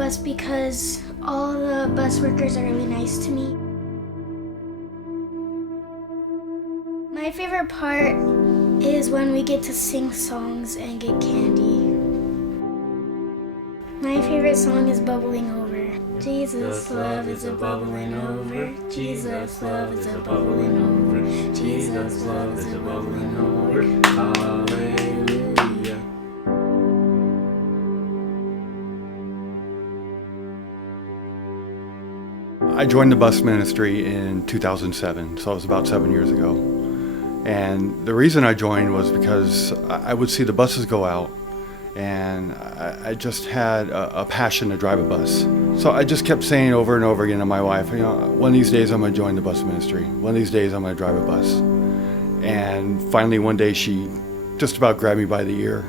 bus because all the bus workers are really nice to me. My favorite part is when we get to sing songs and get candy. My favorite song is Bubbling Over. Jesus' love is a bubbling over. Jesus' love is a bubbling over. Jesus' love is a bubbling over. Hallelujah. I joined the bus ministry in 2007, so it was about 7 years ago. And the reason I joined was because I would see the buses go out, and I just had a passion to drive a bus. So I just kept saying over and over again to my wife, one of these days I'm going to join the bus ministry. One of these days I'm going to drive a bus. And finally one day she just about grabbed me by the ear,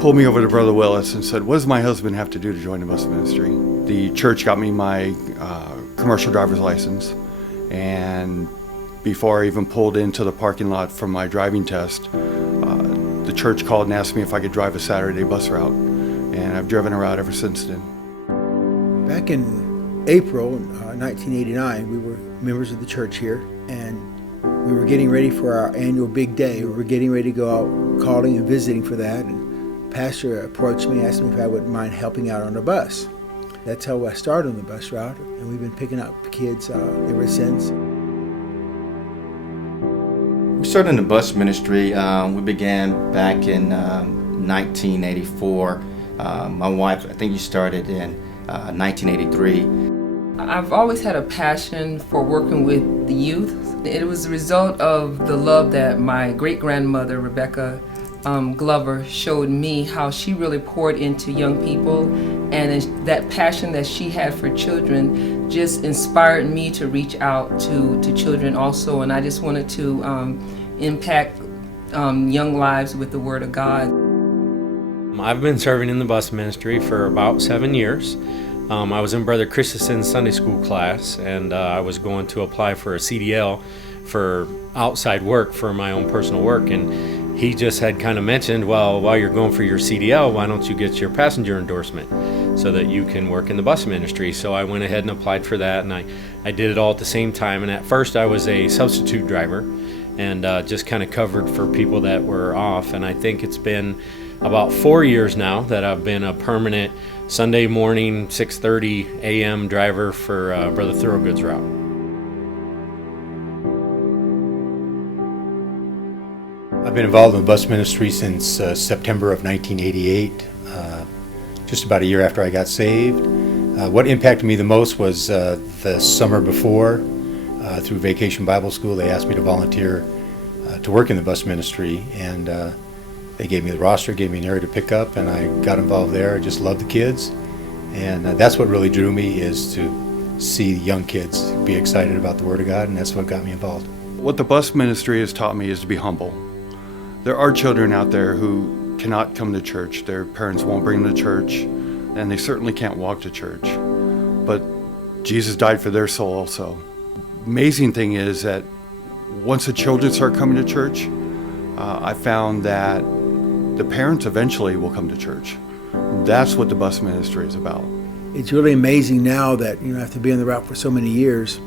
pulled me over to Brother Willis and said, what does my husband have to do to join the bus ministry? The church got me my commercial driver's license, and before I even pulled into the parking lot for my driving test, the church called and asked me if I could drive a Saturday bus route, and I've driven a route ever since then. Back in April 1989, we were members of the church here, and we were getting ready for our annual big day. We were getting ready to go out calling and visiting for that, and the pastor approached me, asked me if I wouldn't mind helping out on the bus. That's how I started on the bus route, and we've been picking up kids ever since. We started in the bus ministry. We began back in 1984. My wife, I think you started in 1983. I've always had a passion for working with the youth. It was a result of the love that my great-grandmother, Rebecca Glover, showed me, how she really poured into young people, and that passion that she had for children just inspired me to reach out to children also, and I just wanted to impact young lives with the Word of God. I've been serving in the bus ministry for about 7 years. I was in Brother Christensen's Sunday school class, and I was going to apply for a CDL for outside work for my own personal work, and he just had kind of mentioned, well, while you're going for your CDL, why don't you get your passenger endorsement so that you can work in the bus ministry? So I went ahead and applied for that, and I did it all at the same time. And at first I was a substitute driver and just kind of covered for people that were off. And I think it's been about 4 years now that I've been a permanent Sunday morning 6:30 a.m. driver for Brother Thoroughgood's route. I've been involved in the bus ministry since September of 1988, just about a year after I got saved. What impacted me the most was the summer before, through Vacation Bible School, they asked me to volunteer to work in the bus ministry, and they gave me the roster, gave me an area to pick up, and I got involved there. I just loved the kids, and that's what really drew me, is to see young kids be excited about the Word of God, and that's what got me involved. What the bus ministry has taught me is to be humble. There are children out there who cannot come to church. Their parents won't bring them to church, and they certainly can't walk to church. But Jesus died for their soul also. Amazing thing is that once the children start coming to church, I found that the parents eventually will come to church. That's what the bus ministry is about. It's really amazing now that, after being on the route for so many years,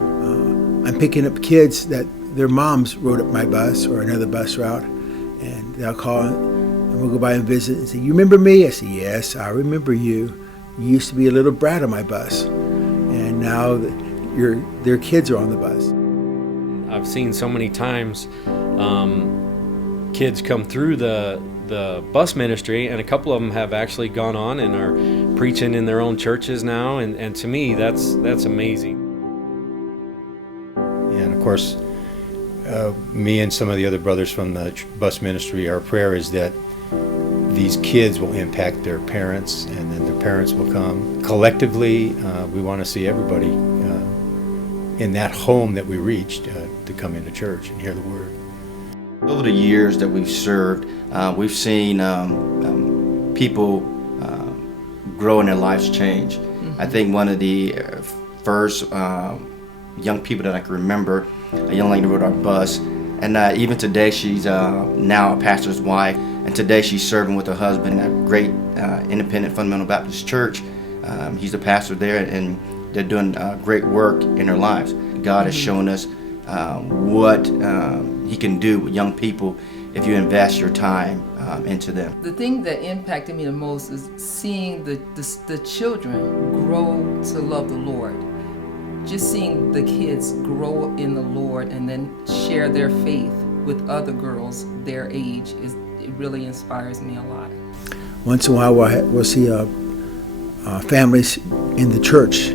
I'm picking up kids that their moms rode up my bus or another bus route, and they'll call and we'll go by and visit and say, "You remember me?" I say, "Yes, I remember you. You used to be a little brat on my bus, and now their kids are on the bus." I've seen so many times kids come through the bus ministry, and a couple of them have actually gone on and are preaching in their own churches now, and to me that's amazing. And of course, me and some of the other brothers from the bus ministry, our prayer is that these kids will impact their parents, and then their parents will come. Collectively, we want to see everybody in that home that we reached to come into church and hear the Word. Over the years that we've served, we've seen people grow and their lives change. Mm-hmm. I think one of the first young people that I can remember, a young lady rode our bus, and even today she's now a pastor's wife, and today she's serving with her husband at a great independent fundamental Baptist church He's the pastor there, and they're doing great work in their lives. God has shown us what He can do with young people if you invest your time into them. The thing that impacted me the most is seeing the children grow to love the Lord. Just seeing the kids grow in the Lord and then share their faith with other girls their age, it really inspires me a lot. Once in a while we'll see families in the church.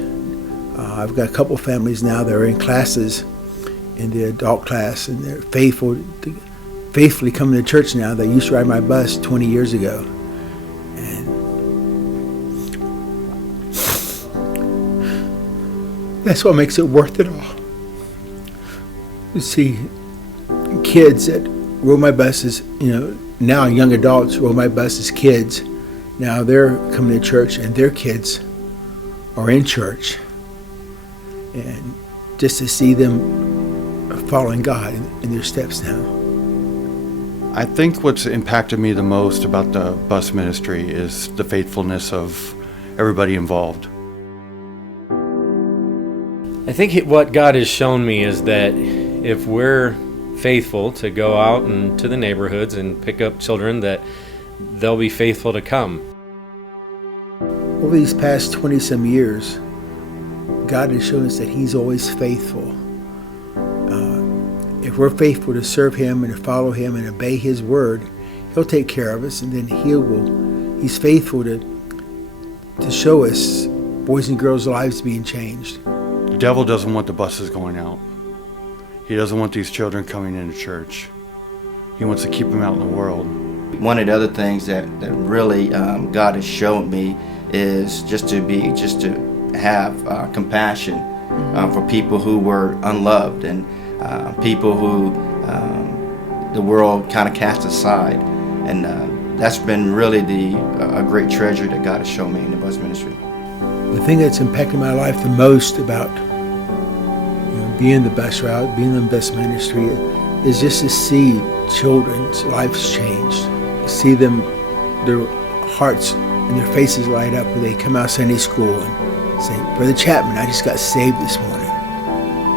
I've got a couple families now that are in classes in the adult class, and they're faithfully coming to church now. They used to ride my bus 20 years ago. And that's what makes it worth it all. You see kids that rode my buses, now young adults rode my bus as kids. Now they're coming to church and their kids are in church. And just to see them following God in their steps now. I think what's impacted me the most about the bus ministry is the faithfulness of everybody involved. I think what God has shown me is that if we're faithful to go out into the neighborhoods and pick up children, that they'll be faithful to come. Over these past 20-some years, God has shown us that He's always faithful. If we're faithful to serve Him and to follow Him and obey His word, He'll take care of us, and then He's faithful to show us boys and girls' lives being changed. The devil doesn't want the buses going out. He doesn't want these children coming into church. He wants to keep them out in the world. One of the other things that really God has shown me is just to have compassion for people who were unloved and people who the world kind of cast aside, and that's been really a great treasure that God has shown me in the bus ministry. The thing that's impacted my life the most about being the bus route, being in the bus ministry, is just to see children's lives changed. See them, their hearts and their faces light up when they come out of Sunday school and say, "Brother Chapman, I just got saved this morning."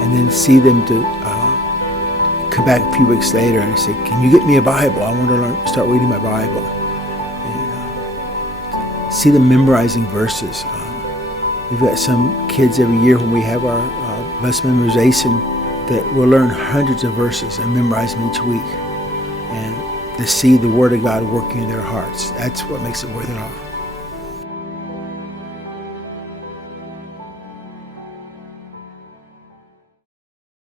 And then see them to come back a few weeks later and say, "Can you get me a Bible? I want to start reading my Bible." And see them memorizing verses. We've got some kids every year when we have our bus memorization that will learn hundreds of verses and memorize them each week. And to see the Word of God working in their hearts, that's what makes it worth it all.